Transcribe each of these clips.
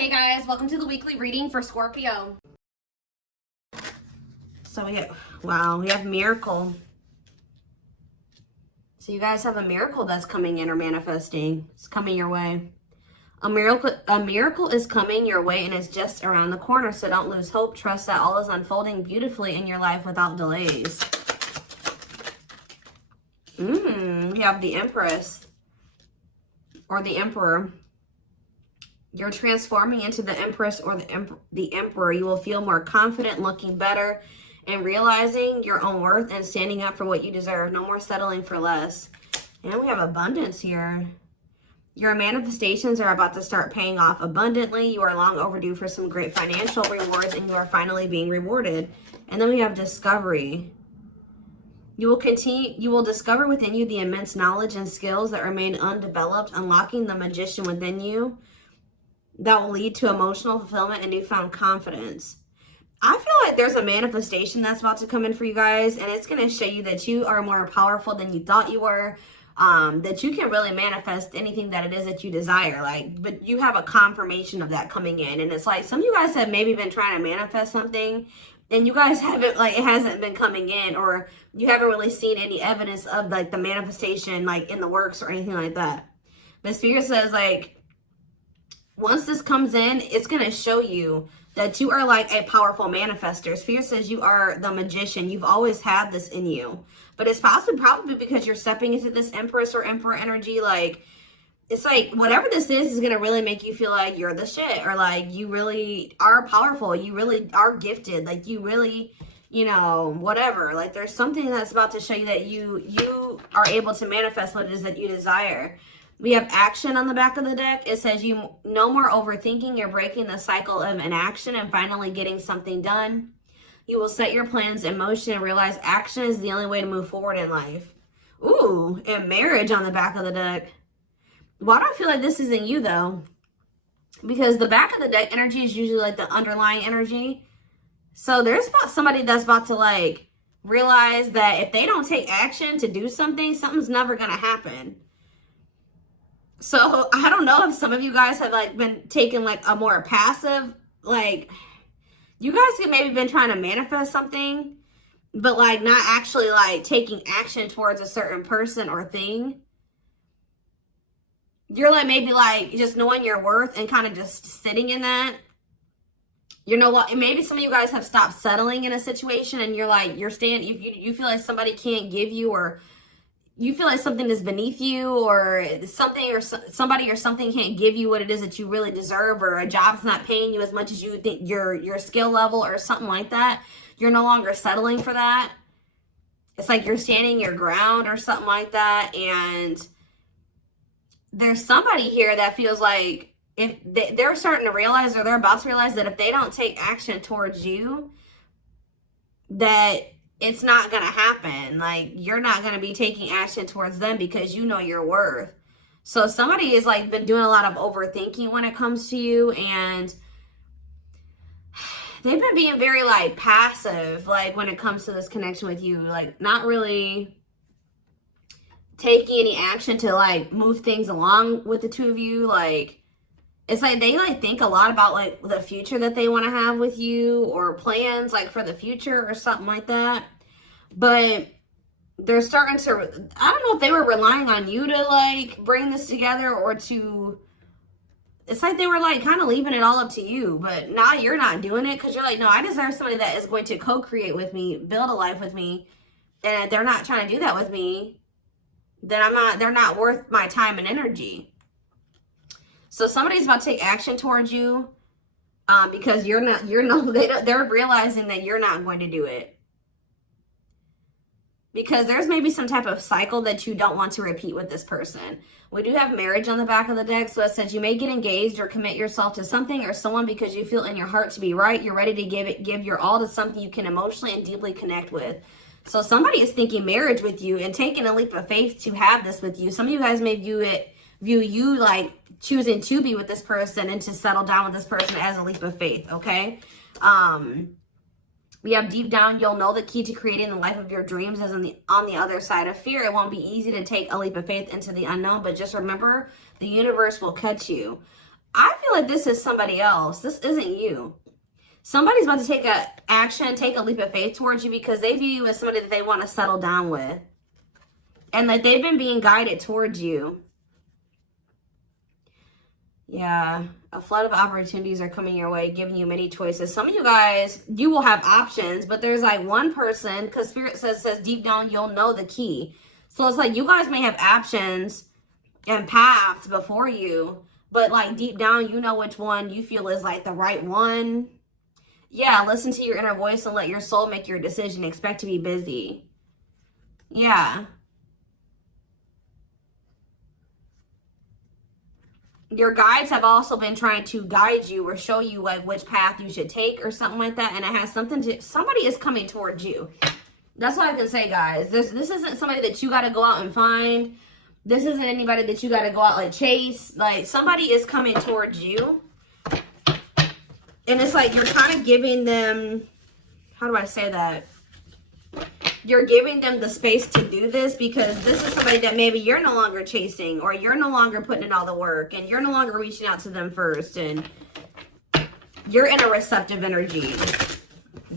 Hey guys, welcome to the weekly reading for Scorpio. So we have miracle. So you guys have a miracle that's coming in or manifesting. It's coming your way. A miracle is coming your way and it's just around the corner. So don't lose hope. Trust that all is unfolding beautifully in your life without delays. We have the Empress or the Emperor. You're transforming into the Empress or the Emperor. You will feel more confident, looking better, and realizing your own worth and standing up for what you deserve. No more settling for less. And we have abundance here. Your manifestations are about to start paying off abundantly. You are long overdue for some great financial rewards, and you are finally being rewarded. And then we have discovery. You will discover within you the immense knowledge and skills that remain undeveloped, unlocking the magician within you. That will lead to emotional fulfillment and newfound confidence. I feel like there's a manifestation that's about to come in for you guys, and it's going to show you that you are more powerful than you thought you were, that you can really manifest anything that it is that you desire. But you have a confirmation of that coming in, and it's like some of you guys have maybe been trying to manifest something, and you guys haven't, it hasn't been coming in, or you haven't really seen any evidence of the manifestation in the works or anything like that. But Spirit says once this comes in, it's going to show you that you are a powerful manifester. Spirit says you are the magician. You've always had this in you. But it's probably because you're stepping into this Empress or Emperor energy. It's whatever this is going to really make you feel like you're the shit. Or you really are powerful. You really are gifted. You really, whatever. There's something that's about to show you that you are able to manifest what it is that you desire. We have action on the back of the deck. It says no more overthinking. You're breaking the cycle of inaction and finally getting something done. You will set your plans in motion and realize action is the only way to move forward in life. Ooh, and marriage on the back of the deck. Why do I feel like this isn't you though? Because the back of the deck energy is usually the underlying energy. So there's somebody that's about to realize that if they don't take action to do something, something's never going to happen. So I don't know if some of you guys have been taking a more passive, you guys have maybe been trying to manifest something, but not actually taking action towards a certain person or thing. You're maybe just knowing your worth and kind of just sitting in that. Maybe some of you guys have stopped settling in a situation and you're staying, you feel like somebody can't give you, or you feel like something is beneath you, or something or somebody or something can't give you what it is that you really deserve, or a job's not paying you as much as you think your skill level or something like that. You're no longer settling for that. It's you're standing your ground or something like that. And there's somebody here that feels like if they're starting to realize, or they're about to realize, that if they don't take action towards you, that it's not going to happen. You're not going to be taking action towards them because you know your worth. So somebody has been doing a lot of overthinking when it comes to you, and they've been being very passive when it comes to this connection with you, not really taking any action to move things along with the two of you. It's they think a lot about the future that they want to have with you, or plans for the future or something like that. But they're starting to, I don't know if they were relying on you to bring this together, or to, it's they were kind of leaving it all up to you. But now you're not doing it because you're no, I deserve somebody that is going to co-create with me, build a life with me. And if they're not trying to do that with me, then they're not worth my time and energy. So somebody's about to take action towards you because they're realizing that you're not going to do it. Because there's maybe some type of cycle that you don't want to repeat with this person. We do have marriage on the back of the deck. So it says you may get engaged or commit yourself to something or someone because you feel in your heart to be right. You're ready to give your all to something you can emotionally and deeply connect with. So somebody is thinking marriage with you and taking a leap of faith to have this with you. Some of you guys may view you choosing to be with this person and to settle down with this person as a leap of faith, okay? We have deep down, you'll know the key to creating the life of your dreams is on the other side of fear. It won't be easy to take a leap of faith into the unknown, but just remember, the universe will catch you. I feel like this is somebody else. This isn't you. Somebody's about to take a action, take a leap of faith towards you because they view you as somebody that they want to settle down with. And that they've been being guided towards you. Yeah, a flood of opportunities are coming your way, giving you many choices. Some of you guys, you will have options, but there's like one person, because Spirit says deep down, you'll know the key. So it's like you guys may have options and paths before you, but like deep down, you know which one you feel is like the right one. Yeah, listen to your inner voice and let your soul make your decision. Expect to be busy. Yeah. Your guides have also been trying to guide you or show you like which path you should take or something like that. And it has something to, somebody is coming towards you. That's what I can say, guys. This isn't somebody that you got to go out and find. This isn't anybody that you got to go out and chase. Like, somebody is coming towards you. And it's like you're kind of giving them, how do I say that? You're giving them the space to do this because this is somebody that maybe you're no longer chasing, or you're no longer putting in all the work, and you're no longer reaching out to them first, and you're in a receptive energy.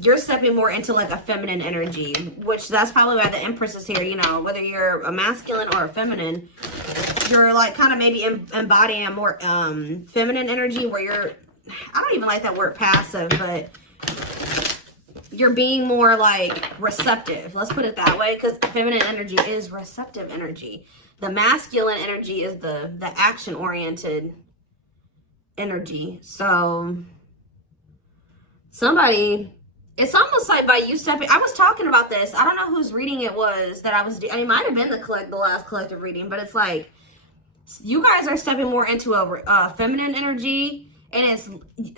You're stepping more into like a feminine energy, which that's probably why the Empress is here. You know, whether you're a masculine or a feminine, you're like kind of maybe embodying a more feminine energy where you're, I don't even like that word passive, but you're being more like receptive. Let's put it that way, because feminine energy is receptive energy. The masculine energy is the action-oriented energy. So somebody, it's almost like by you stepping, I was talking about this. I don't know whose reading it was that I was doing. It might have been the last collective reading, but it's like you guys are stepping more into a feminine energy. And it's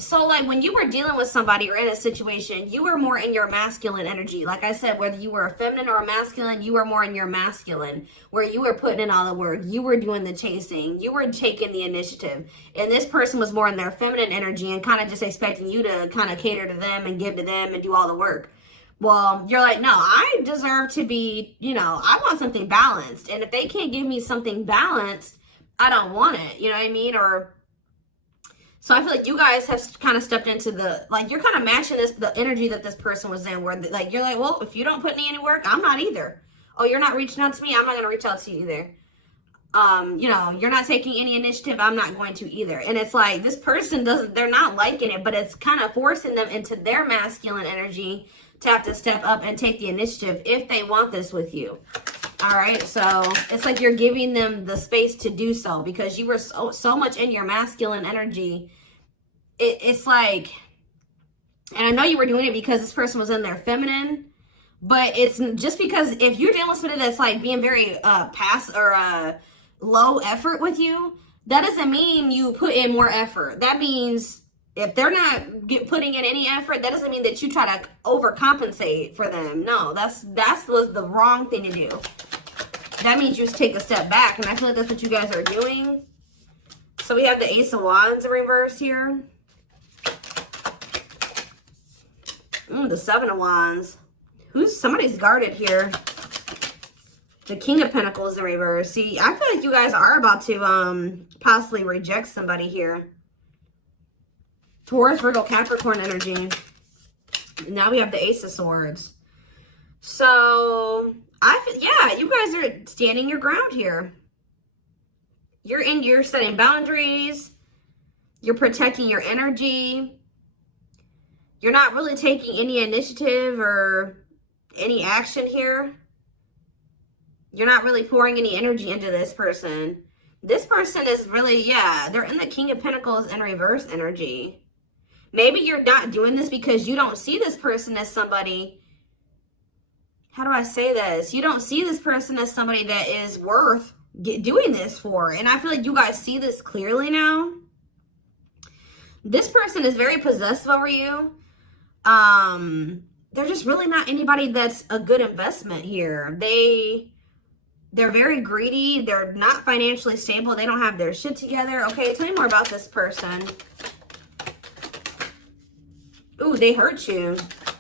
so like when you were dealing with somebody or in a situation, you were more in your masculine energy. Like I said, whether you were a feminine or a masculine, you were more in your masculine, where you were putting in all the work. You were doing the chasing. You were taking the initiative. And this person was more in their feminine energy and kind of just expecting you to kind of cater to them and give to them and do all the work. Well, you're like, no, I deserve to be, you know, I want something balanced. And if they can't give me something balanced, I don't want it. You know what I mean? So I feel like you guys have kind of stepped into the, like, you're kind of matching the energy that this person was in, where like, you're like, well, if you don't put me any work, I'm not either. Oh, you're not reaching out to me, I'm not going to reach out to you either. You know, you're not taking any initiative, I'm not going to either. And it's like, this person they're not liking it, but it's kind of forcing them into their masculine energy to have to step up and take the initiative if they want this with you. All right, so it's like you're giving them the space to do so because you were so much in your masculine energy. It's like, and I know you were doing it because this person was in their feminine, but it's just because if you're dealing with somebody that's like being very low effort with you, that doesn't mean you put in more effort. That means if they're not putting in any effort, that doesn't mean that you try to overcompensate for them. No, that was the wrong thing to do. That means you just take a step back, and I feel like that's what you guys are doing. So we have the Ace of Wands in reverse here. The Seven of Wands. Somebody's guarded here. The King of Pentacles in reverse. See, I feel like you guys are about to possibly reject somebody here. Taurus, Virgo, Capricorn energy. Now we have the Ace of Swords. So, yeah, you guys are standing your ground here. You're setting boundaries. You're protecting your energy. You're not really taking any initiative or any action here. You're not really pouring any energy into this person. This person is really, yeah, they're in the King of Pentacles in reverse energy. Maybe you're not doing this because you don't see this person as somebody, how do I say this? You don't see this person as somebody that is worth doing this for. And I feel like you guys see this clearly now. This person is very possessive over you. They're just really not anybody that's a good investment here. They're very greedy. They're not financially stable. They don't have their shit together. Okay, tell me more about this person. Ooh, they hurt you.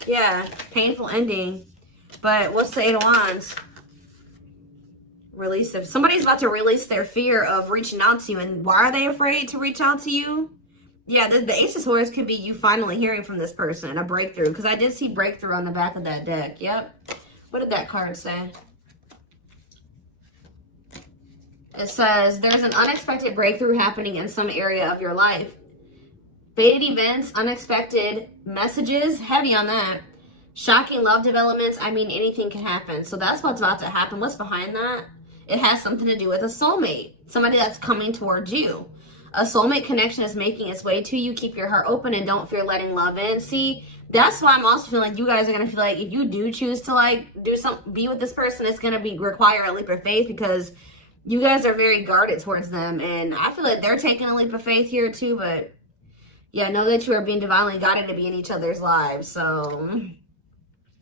Yeah, painful ending. But what's the Eight of Wands? Release of, somebody's about to release their fear of reaching out to you. And why are they afraid to reach out to you? Yeah, the Ace of Swords could be you finally hearing from this person, a breakthrough. Because I did see breakthrough on the back of that deck. Yep. What did that card say? It says, there's an unexpected breakthrough happening in some area of your life. Fated events, unexpected messages, heavy on that. Shocking love developments, I mean, anything can happen. So that's what's about to happen. What's behind that? It has something to do with a soulmate. Somebody that's coming towards you. A soulmate connection is making its way to you. Keep your heart open and don't fear letting love in. See, that's why I'm also feeling like you guys are going to feel like if you do choose to like be with this person, it's going to require a leap of faith because you guys are very guarded towards them. And I feel like they're taking a leap of faith here too. But yeah, know that you are being divinely guided to be in each other's lives. So,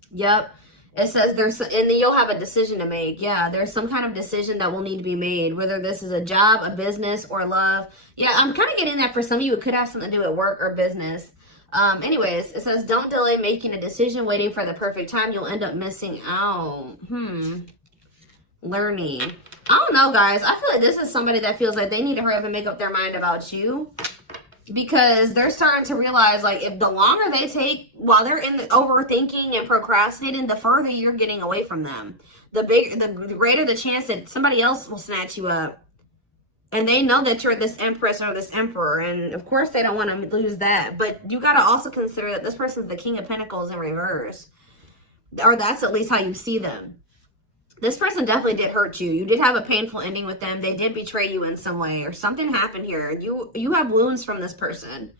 yep. It says and then you'll have a decision to make. Yeah, there's some kind of decision that will need to be made, whether this is a job, a business, or love. Yeah, I'm kind of getting that for some of you. It could have something to do with work or business. Anyways, it says, don't delay making a decision, waiting for the perfect time. You'll end up missing out. Learning. I don't know, guys. I feel like this is somebody that feels like they need to hurry up and make up their mind about you. Because they're starting to realize, like, if the longer they take while they're in the overthinking and procrastinating, the further you're getting away from them. The greater the chance that somebody else will snatch you up. And they know that you're this empress or this emperor. And, of course, they don't want to lose that. But you got to also consider that this person's the King of Pentacles in reverse. Or that's at least how you see them. This person definitely did hurt you. You did have a painful ending with them. They did betray you in some way or something happened here. You have wounds from this person.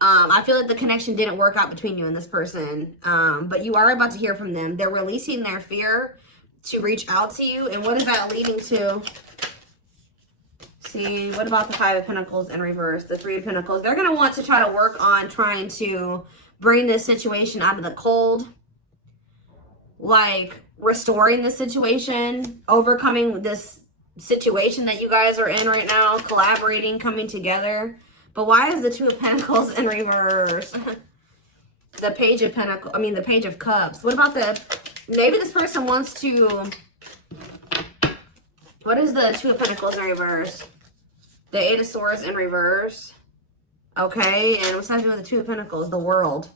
I feel like the connection didn't work out between you and this person. But you are about to hear from them. They're releasing their fear to reach out to you. And what is that leading to? See, what about the Five of Pentacles in reverse? The Three of Pentacles. They're going to want to try to work on trying to bring this situation out of the cold. Like restoring the situation, overcoming this situation that you guys are in right now, collaborating, coming together. But why is the Two of Pentacles in reverse? The Page of Pentacles, the Page of Cups. What about maybe this person wants to, what is the Two of Pentacles in reverse? The Eight of Swords in reverse. Okay, and what's that doing with the Two of Pentacles? The World.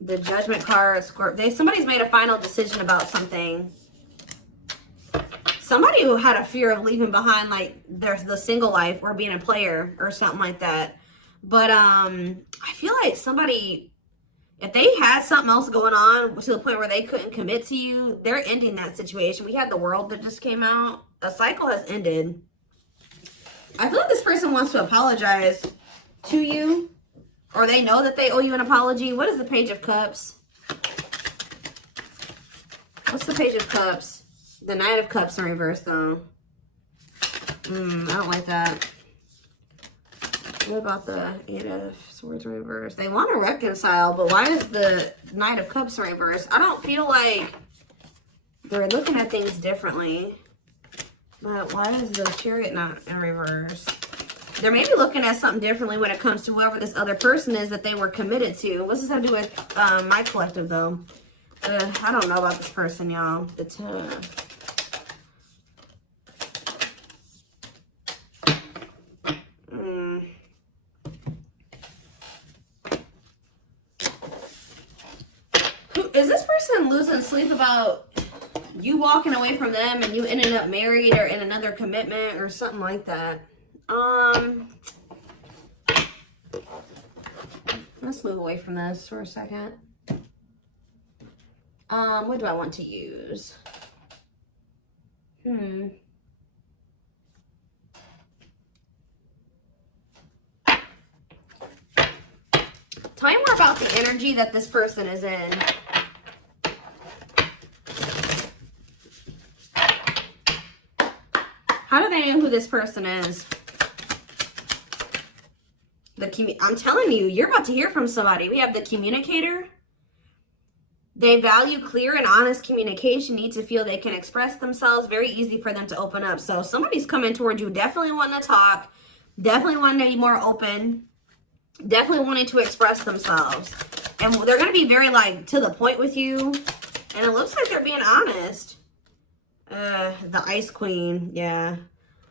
The Judgment card, Scorpio. Somebody's made a final decision about something. Somebody who had a fear of leaving behind, like, the single life or being a player or something like that. But I feel like somebody, if they had something else going on to the point where they couldn't commit to you, they're ending that situation. We had the World that just came out. A cycle has ended. I feel like this person wants to apologize to you. Or they know that they owe you an apology. What is the Page of Cups? What's the Page of Cups? The Knight of Cups in reverse, though. I don't like that. What about the Eight of Swords in reverse? They want to reconcile, but why is the Knight of Cups in reverse? I don't feel like they're looking at things differently. But why is the Chariot not in reverse? They're maybe looking at something differently when it comes to whoever this other person is that they were committed to. What's this have to do with my collective, though? I don't know about this person, y'all. Is this person losing sleep about you walking away from them and you ended up married or in another commitment or something like that? Let's move away from this for a second. What do I want to use? Tell me more about the energy that this person is in. How do they know who this person is? I'm telling you, you're about to hear from somebody. We have the Communicator. They value clear and honest communication, need to feel they can express themselves. Very easy for them to open up. So somebody's coming towards you, definitely wanting to talk, definitely wanting to be more open, definitely wanting to express themselves. And they're going to be very, like, to the point with you. And it looks like they're being honest. The Ice Queen, yeah.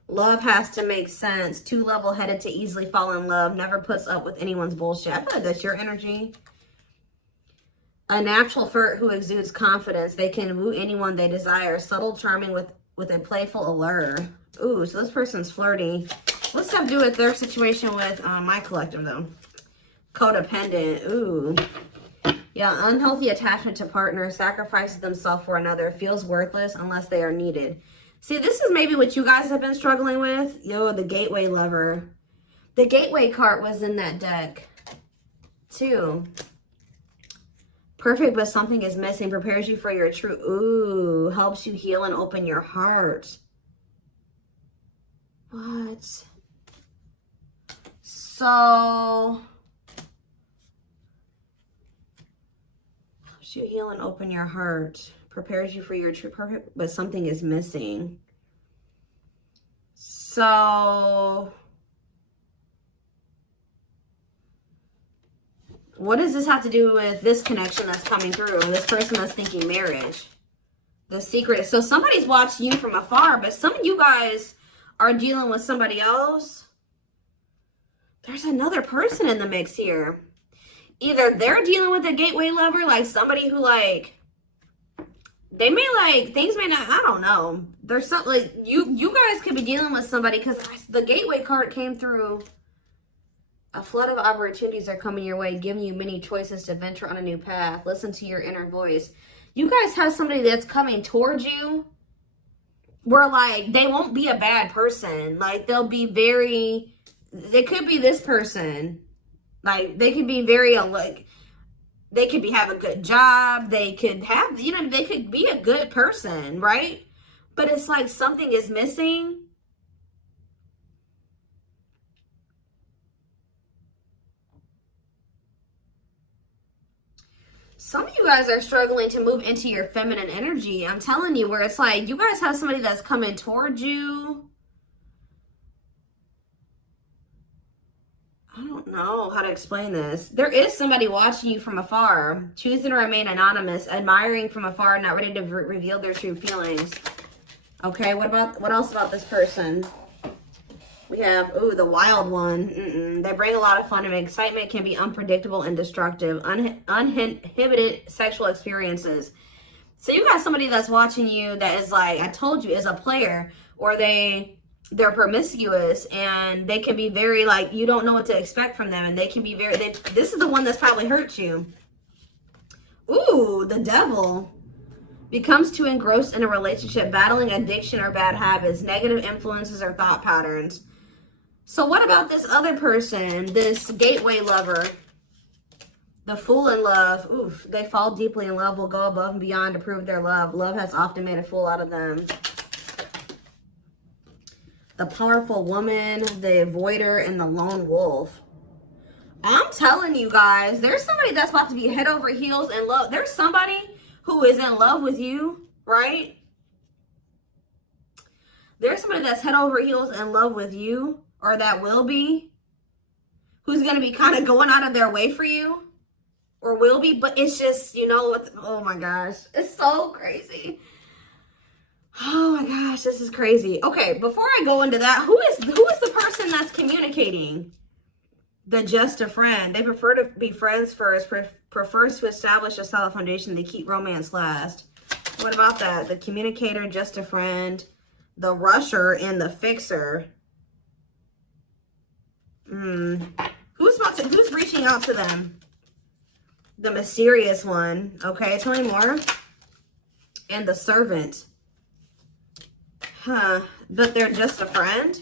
Love has to make sense. Too level-headed to easily fall in love. Never puts up with anyone's bullshit. I feel like that's your energy. A natural flirt who exudes confidence. They can woo anyone they desire. Subtle, charming with a playful allure. Ooh, so this person's flirty. What's that do with their situation with my collective, though? Codependent. Ooh. Yeah, unhealthy attachment to partner. Sacrifices themselves for another. Feels worthless unless they are needed. See, this is maybe what you guys have been struggling with. Yo, the gateway lover. The gateway card was in that deck, too. Perfect, but something is missing. Prepares you for your true... Ooh, helps you heal and open your heart. What? So... helps you heal and open your heart. Prepares you for your true perfect, but something is missing. So... what does this have to do with this connection that's coming through? This person that's thinking marriage. The secret. So somebody's watching you from afar, but some of you guys are dealing with somebody else. There's another person in the mix here. Either they're dealing with a gateway lover, like somebody who like, they may like, things may not, I don't know. There's something like, you guys could be dealing with somebody because the gateway card came through. A flood of opportunities are coming your way, giving you many choices to venture on a new path. Listen to your inner voice. You guys have somebody that's coming towards you where, like, they won't be a bad person. Like, they'll be very, they could be this person. Like, they could be very, like, they could have a good job. They could have, you know, they could be a good person, right? But it's like something is missing. Some of you guys are struggling to move into your feminine energy. I'm telling you, where it's like you guys have somebody that's coming towards you. I don't know how to explain this. There is somebody watching you from afar, choosing to remain anonymous, admiring from afar, not ready to reveal their true feelings. Okay, what else about this person? We have, ooh, the wild one. They bring a lot of fun and excitement, can be unpredictable and destructive. Uninhibited sexual experiences. So you got somebody that's watching you that is like, I told you, is a player, or they're promiscuous, and they can be very like, you don't know what to expect from them, and they can be very, this is the one that's probably hurt you. Ooh, the devil. Becomes too engrossed in a relationship, battling addiction or bad habits, negative influences or thought patterns. So what about this other person, this gateway lover, the fool in love? Oof, they fall deeply in love, will go above and beyond to prove their love. Love has often made a fool out of them. The powerful woman, the avoider, and the lone wolf. I'm telling you guys, there's somebody that's about to be head over heels in love. There's somebody who is in love with you, right? There's somebody that's head over heels in love with you, or that will be, who's going to be kind of going out of their way for you, or will be, but it's just, you know, oh my gosh, it's so crazy. Oh my gosh, this is crazy. Okay, before I go into that, who is the person that's communicating? The just a friend. They prefer to be friends first, prefers to establish a solid foundation. They keep romance last. What about that? The communicator, just a friend, the rusher, and the fixer. Who's reaching out to them? The mysterious one. Okay, tell me more. And the servant. Huh. But they're just a friend?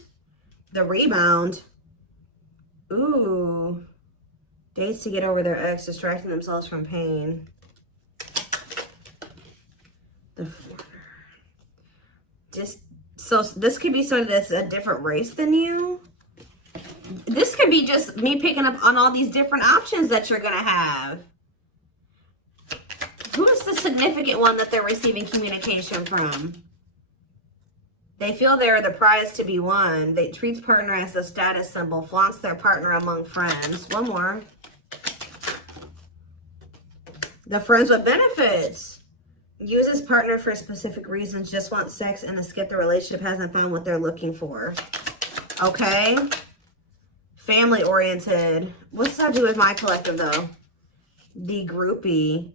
The rebound. Ooh. Dates to get over their ex, distracting themselves from pain. The foreigner. So this could be somebody that's a different race than you. This could be just me picking up on all these different options that you're going to have. Who is the significant one that they're receiving communication from? They feel they're the prize to be won. They treat partner as a status symbol, flaunts their partner among friends. One more. The friends with benefits. Uses partner for specific reasons, just wants sex and to skip the relationship, hasn't found what they're looking for. Okay. Family oriented. What's that do with my collective though? The groupie.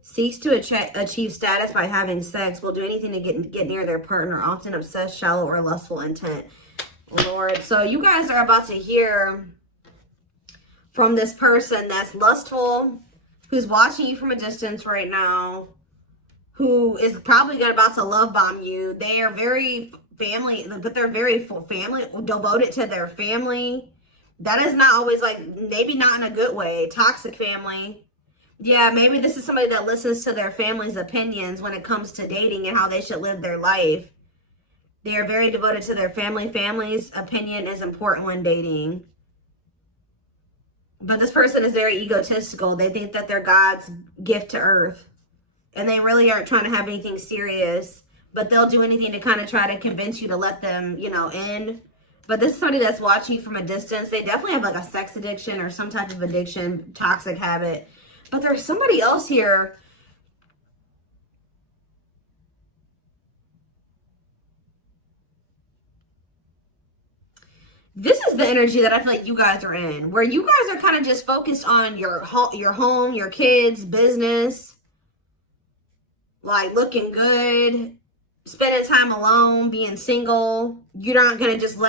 Seeks to achieve status by having sex. Will do anything to get near their partner. Often obsessed, shallow, or lustful intent. Lord. So you guys are about to hear from this person that's lustful, who's watching you from a distance right now, who is probably about to love bomb you. They are very family, but they're very family, devoted to their family. That is not always like, maybe not in a good way. Toxic family. Yeah, maybe this is somebody that listens to their family's opinions when it comes to dating and how they should live their life. They are very devoted to their family. Family's opinion is important when dating. But this person is very egotistical. They think that they're God's gift to earth. And they really aren't trying to have anything serious. But they'll do anything to kind of try to convince you to let them, you know, in. But this is somebody that's watching you from a distance. They definitely have like a sex addiction or some type of addiction, toxic habit. But there's somebody else here. This is the energy that I feel like you guys are in, where you guys are kind of just focused on your home, your kids, business, like looking good, spending time alone, being single. You're not going to just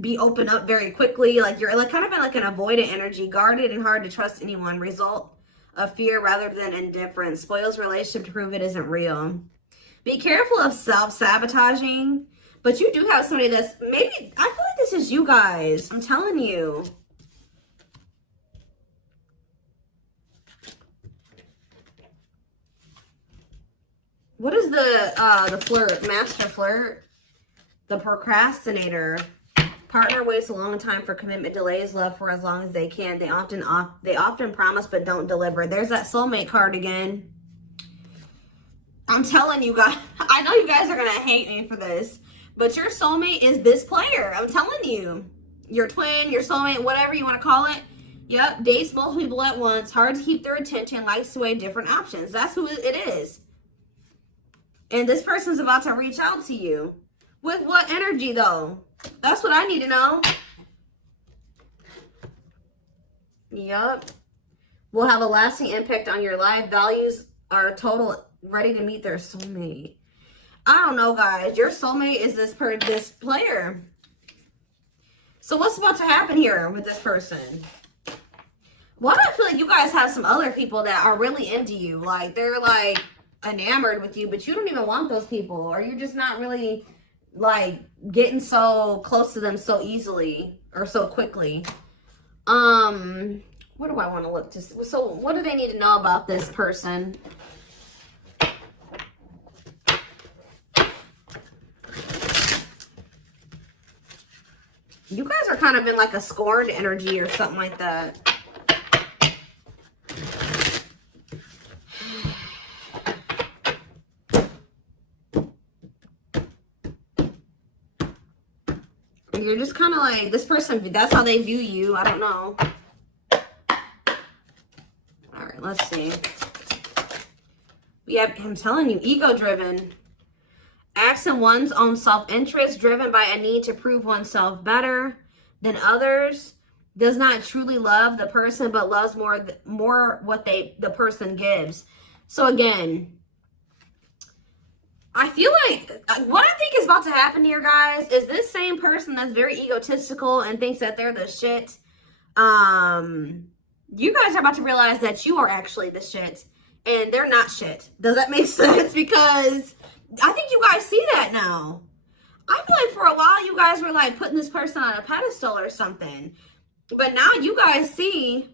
be open up very quickly. Like you're like kind of in like an avoidant energy, guarded and hard to trust anyone. Result of fear rather than indifference. Spoils relationship to prove it isn't real. Be careful of self-sabotaging. But you do have somebody that's maybe, I feel like this is you guys. I'm telling you. What is the flirt? Master flirt? The procrastinator. Partner waits a long time for commitment, delays love for as long as they can. They often promise but don't deliver. There's that soulmate card again. I'm telling you guys, I know you guys are going to hate me for this, but your soulmate is this player. I'm telling you. Your twin, your soulmate, whatever you want to call it. Yep, dates multiple people at once, hard to keep their attention, likes to weigh different options. That's who it is. And this person's about to reach out to you. With what energy though? That's what I need to know. Yup. Will have a lasting impact on your life. Values are total, ready to meet their soulmate. I don't know, guys. Your soulmate is this player. So what's about to happen here with this person? Why do I feel like you guys have some other people that are really into you? Like, they're like enamored with you, but you don't even want those people. Or you're just not really like getting so close to them so easily or so quickly. What do I want to look to? So what do they need to know about this person? You guys are kind of in like a scorned energy or something like that. You're just kind of like, this person, that's how they view you. I don't know. All right, let's see. Yeah, I'm telling you, ego-driven. Acts in one's own self-interest, driven by a need to prove oneself better than others. Does not truly love the person, but loves more what the person gives. So again, I feel like what I think is about to happen here, guys, is this same person that's very egotistical and thinks that they're the shit. You guys are about to realize that you are actually the shit and they're not shit. Does that make sense? Because I think you guys see that now. I feel like for a while you guys were like putting this person on a pedestal or something. But now you guys see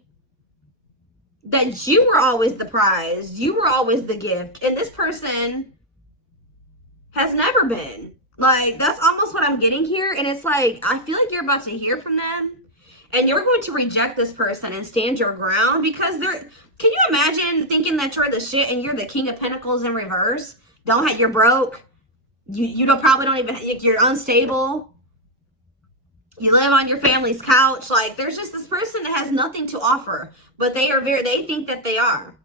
that you were always the prize. You were always the gift. And this person has never been. Like, that's almost what I'm getting here. And it's like, I feel like you're about to hear from them. And you're going to reject this person and stand your ground. Because they're, can you imagine thinking that you're the shit and you're the King of Pentacles in reverse? You're broke. You probably don't even, you're unstable. You live on your family's couch. Like, there's just this person that has nothing to offer. But they think that they are.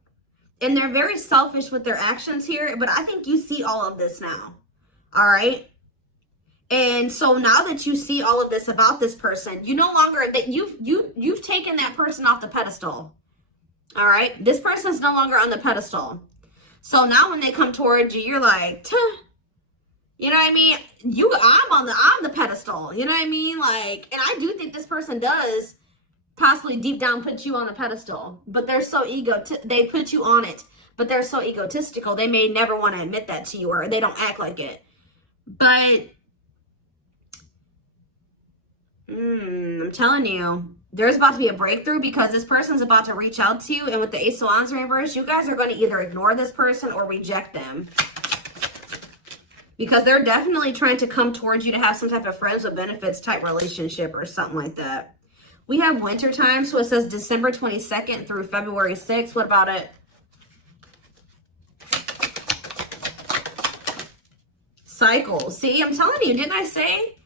And they're very selfish with their actions here, but I think you see all of this now. All right. And so now that you see all of this about this person, you no longer, that you've taken that person off the pedestal. All right. This person's no longer on the pedestal. So now when they come towards you, you're like, tuh. You know what I mean? I'm the pedestal. You know what I mean? Like, and I do think this person does possibly deep down put you on a pedestal, but they're so they put you on it, but they're so egotistical. They may never want to admit that to you, or they don't act like it. But I'm telling you, there's about to be a breakthrough, because this person's about to reach out to you. And with the Ace of Wands reverse, you guys are going to either ignore this person or reject them, because they're definitely trying to come towards you to have some type of friends with benefits type relationship or something like that. We have winter time, so it says December 22nd through February 6th. What about it? Cycle. See, I'm telling you, didn't I say?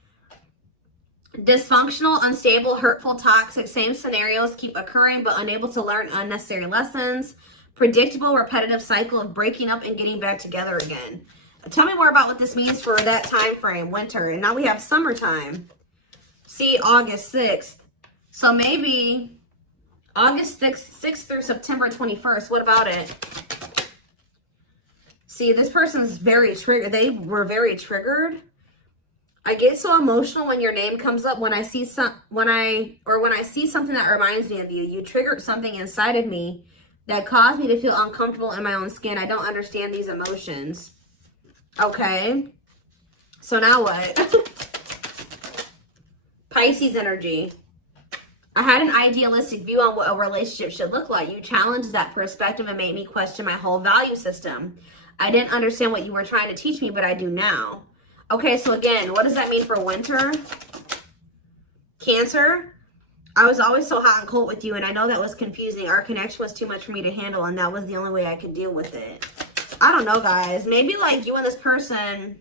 Dysfunctional, unstable, hurtful, toxic, same scenarios keep occurring but unable to learn unnecessary lessons. Predictable, repetitive cycle of breaking up and getting back together again. Tell me more about what this means for that time frame, winter. And now we have summertime. See, August 6th. So maybe August 6th through September 21st. What about it? See, this person's very triggered. They were very triggered. I get so emotional when your name comes up. When I see when I see something that reminds me of you. You triggered something inside of me that caused me to feel uncomfortable in my own skin. I don't understand these emotions. Okay. So now what? Pisces energy. I had an idealistic view on what a relationship should look like. You challenged that perspective and made me question my whole value system. I didn't understand what you were trying to teach me, but I do now. Okay, so again, what does that mean for winter? Cancer. I was always so hot and cold with you, and I know that was confusing. Our connection was too much for me to handle, and that was the only way I could deal with it. I don't know, guys. Maybe like you and this person.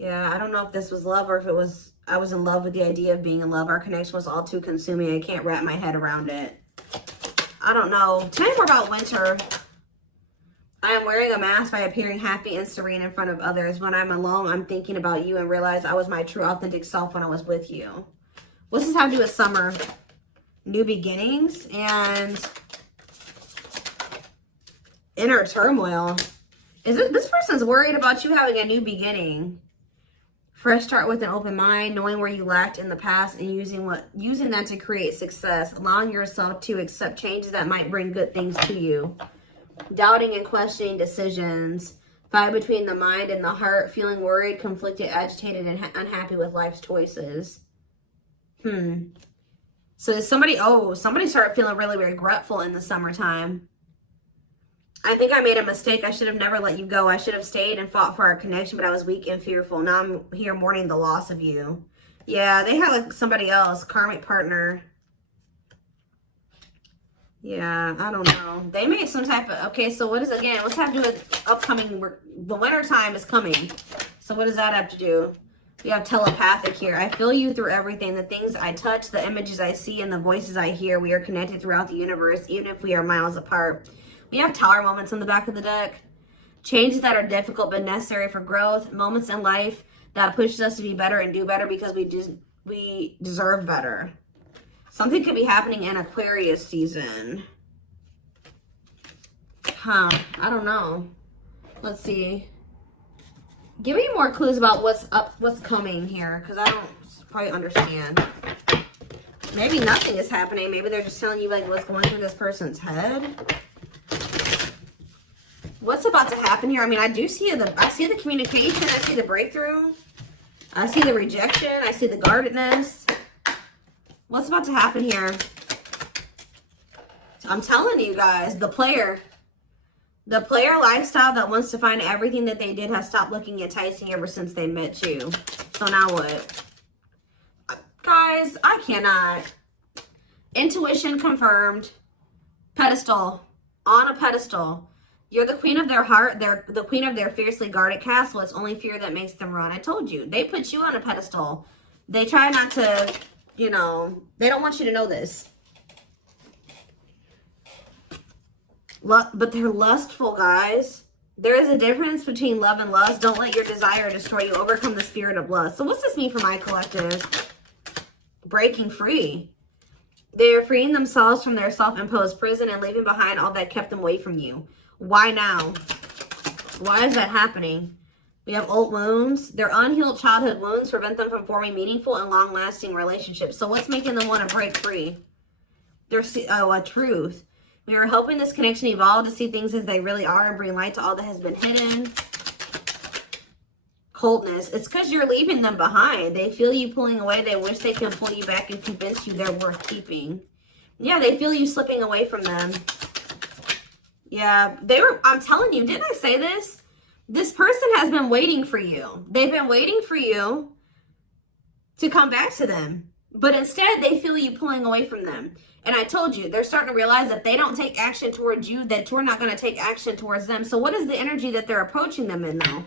Yeah, I don't know if this was love or if it was, I was in love with the idea of being in love. Our connection was all too consuming. I can't wrap my head around it. I don't know. Tell me more about winter. I am wearing a mask by appearing happy and serene in front of others. When I'm alone, I'm thinking about you and realize I was my true authentic self when I was with you. What's this have to do with summer? New beginnings and inner turmoil. Is it this person's worried about you having a new beginning? Fresh start with an open mind, knowing where you lacked in the past and using that to create success, allowing yourself to accept changes that might bring good things to you. Doubting and questioning decisions, fight between the mind and the heart, feeling worried, conflicted, agitated, and unhappy with life's choices. So somebody started feeling really regretful in the summertime. I think I made a mistake. I should have never let you go. I should have stayed and fought for our connection, but I was weak and fearful. Now I'm here mourning the loss of you. Yeah, they had like somebody else, karmic partner. Yeah, I don't know. They made some type of, okay, so what is, again, what's have to do with upcoming, the winter time is coming. So what does that have to do? We have telepathic here. I feel you through everything. The things I touch, the images I see, and the voices I hear. We are connected throughout the universe, even if we are miles apart. We have tower moments on the back of the deck. Changes that are difficult but necessary for growth. Moments in life that pushes us to be better and do better because we deserve better. Something could be happening in Aquarius season. I don't know. Let's see. Give me more clues about what's coming here, because I don't probably understand. Maybe nothing is happening. Maybe they're just telling you like what's going through this person's head. What's about to happen here? I mean, I see the communication. I see the breakthrough. I see the rejection. I see the guardedness. What's about to happen here? I'm telling you guys, the player lifestyle that wants to find everything that they did has stopped looking enticing ever since they met you. So now what? Guys, I cannot. Intuition confirmed. Pedestal. On a pedestal. You're the queen of their heart. They're the queen of their fiercely guarded castle. It's only fear that makes them run. I told you. They put you on a pedestal. They try not to, you know, they don't want you to know this. But they're lustful, guys. There is a difference between love and lust. Don't let your desire destroy you. Overcome the spirit of lust. So what's this mean for my collective? Breaking free. They are freeing themselves from their self-imposed prison and leaving behind all that kept them away from you. Why now? Why is that happening? We have old wounds. Their unhealed childhood wounds prevent them from forming meaningful and long-lasting relationships. So what's making them want to break free? There's a truth. We are helping this connection evolve to see things as they really are and bring light to all that has been hidden. Coldness. It's because you're leaving them behind. They feel you pulling away. They wish they can pull you back and convince you they're worth keeping. Yeah, they feel you slipping away from them. Yeah, I'm telling you, didn't I say this? This person has been waiting for you. They've been waiting for you to come back to them. But instead, they feel you pulling away from them. And I told you, they're starting to realize that they don't take action towards you, that you're not going to take action towards them. So what is the energy that they're approaching them in, though?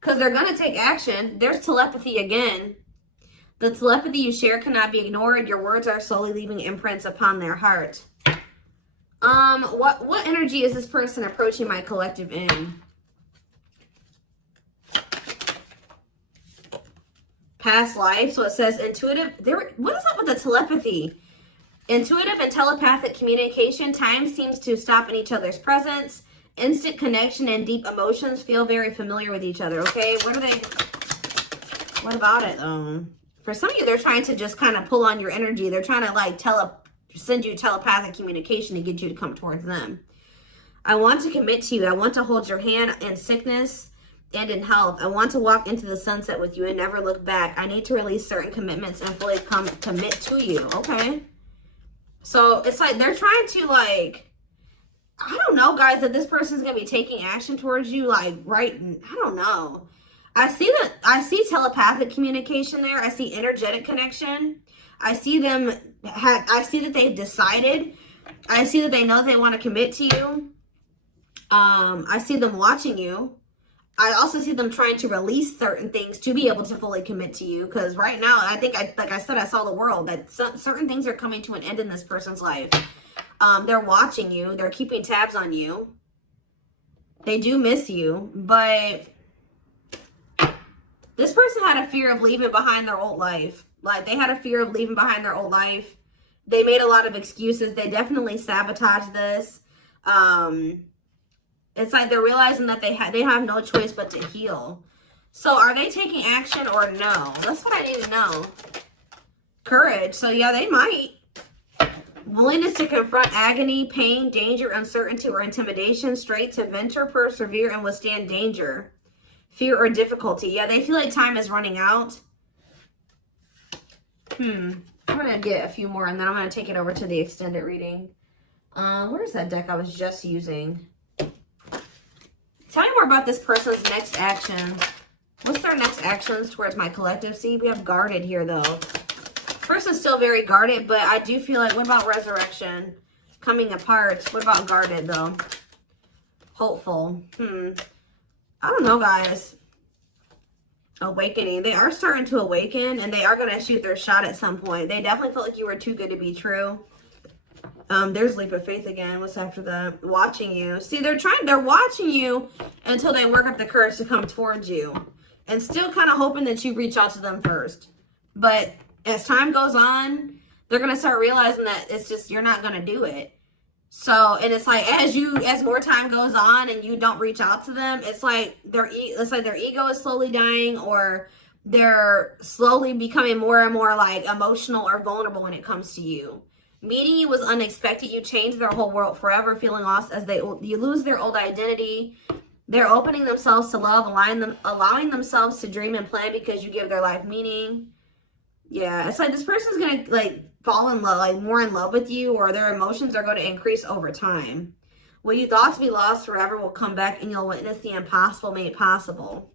Because they're going to take action. There's telepathy again. The telepathy you share cannot be ignored. Your words are slowly leaving imprints upon their heart. What energy is this person approaching my collective in? Past life. So it says intuitive. What is up with the telepathy? Intuitive and telepathic communication. Time seems to stop in each other's presence. Instant connection and deep emotions feel very familiar with each other. Okay, what about it though? For some of you, they're trying to just kind of pull on your energy. They're trying to like send you telepathic communication to get you to come towards them. I want to commit to you. I want to hold your hand in sickness and in health. I want to walk into the sunset with you and never look back. I need to release certain commitments and fully commit to you. Okay. So it's like they're trying to like, I don't know, guys, that this person's going to be taking action towards you. Like, right. I don't know. I see telepathic communication there. I see energetic connection. I see I see that they've decided. I see that they know they want to commit to you. I see them watching you. I also see them trying to release certain things to be able to fully commit to you. Because right now, I think, like I said, I saw the world. That certain things are coming to an end in this person's life. They're watching you. They're keeping tabs on you. They do miss you. But this person had a fear of leaving behind their old life. Like, they had a fear of leaving behind their old life. They made a lot of excuses. They definitely sabotaged this. It's like they're realizing that they have no choice but to heal. So are they taking action or no? That's what I need to know. Courage. So yeah, they might. Willingness to confront agony, pain, danger, uncertainty, or intimidation. Straight to venture, persevere, and withstand danger. Fear or difficulty. Yeah, they feel like time is running out. I'm going to get a few more and then I'm going to take it over to the extended reading. Where's that deck I was just using? Tell me more about this person's next action. What's their next actions towards my collective? See, we have guarded here, though. Person's still very guarded, but I do feel like, what about resurrection? Coming apart. What about guarded, though? Hopeful. I don't know, guys. Awakening. They are starting to awaken, and they are going to shoot their shot at some point. They definitely felt like you were too good to be true. There's leap of faith again. What's after that? Watching you. See, they're watching you until they work up the courage to come towards you. And still kind of hoping that you reach out to them first. But as time goes on, they're going to start realizing that it's just, you're not going to do it. So, and it's like, as more time goes on and you don't reach out to them, it's like their ego is slowly dying, or they're slowly becoming more and more like emotional or vulnerable when it comes to you. Meeting you was unexpected. You changed their whole world forever, feeling lost as you lose their old identity. They're opening themselves to love, allowing themselves to dream and plan because you give their life meaning. Yeah, it's like this person's going to like fall in love, like more in love with you, or their emotions are going to increase over time. What you thought to be lost forever will come back and you'll witness the impossible made possible.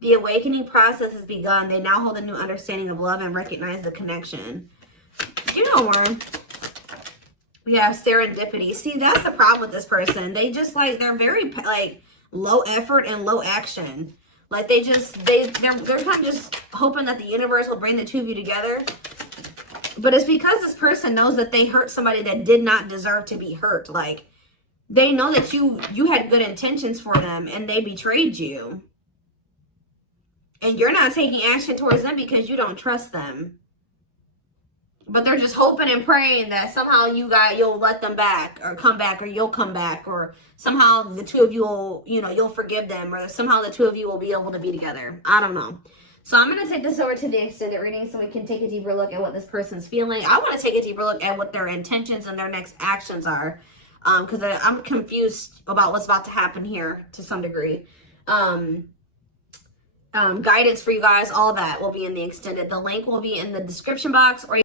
The awakening process has begun. They now hold a new understanding of love and recognize the connection. You know more. We have serendipity. See, that's the problem with this person. They just like, they're very like low effort and low action. Like they're kind of just hoping that the universe will bring the two of you together. But it's because this person knows that they hurt somebody that did not deserve to be hurt. Like, they know that you had good intentions for them and they betrayed you. And you're not taking action towards them because you don't trust them. But they're just hoping and praying that somehow you'll let them back or come back, or you'll come back, or somehow the two of you will, you'll forgive them, or somehow the two of you will be able to be together. I don't know. So I'm going to take this over to the extended reading so we can take a deeper look at what this person's feeling. I want to take a deeper look at what their intentions and their next actions are. Because I'm confused about what's about to happen here to some degree. Guidance for you guys, all that will be in the extended. The link will be in the description box, or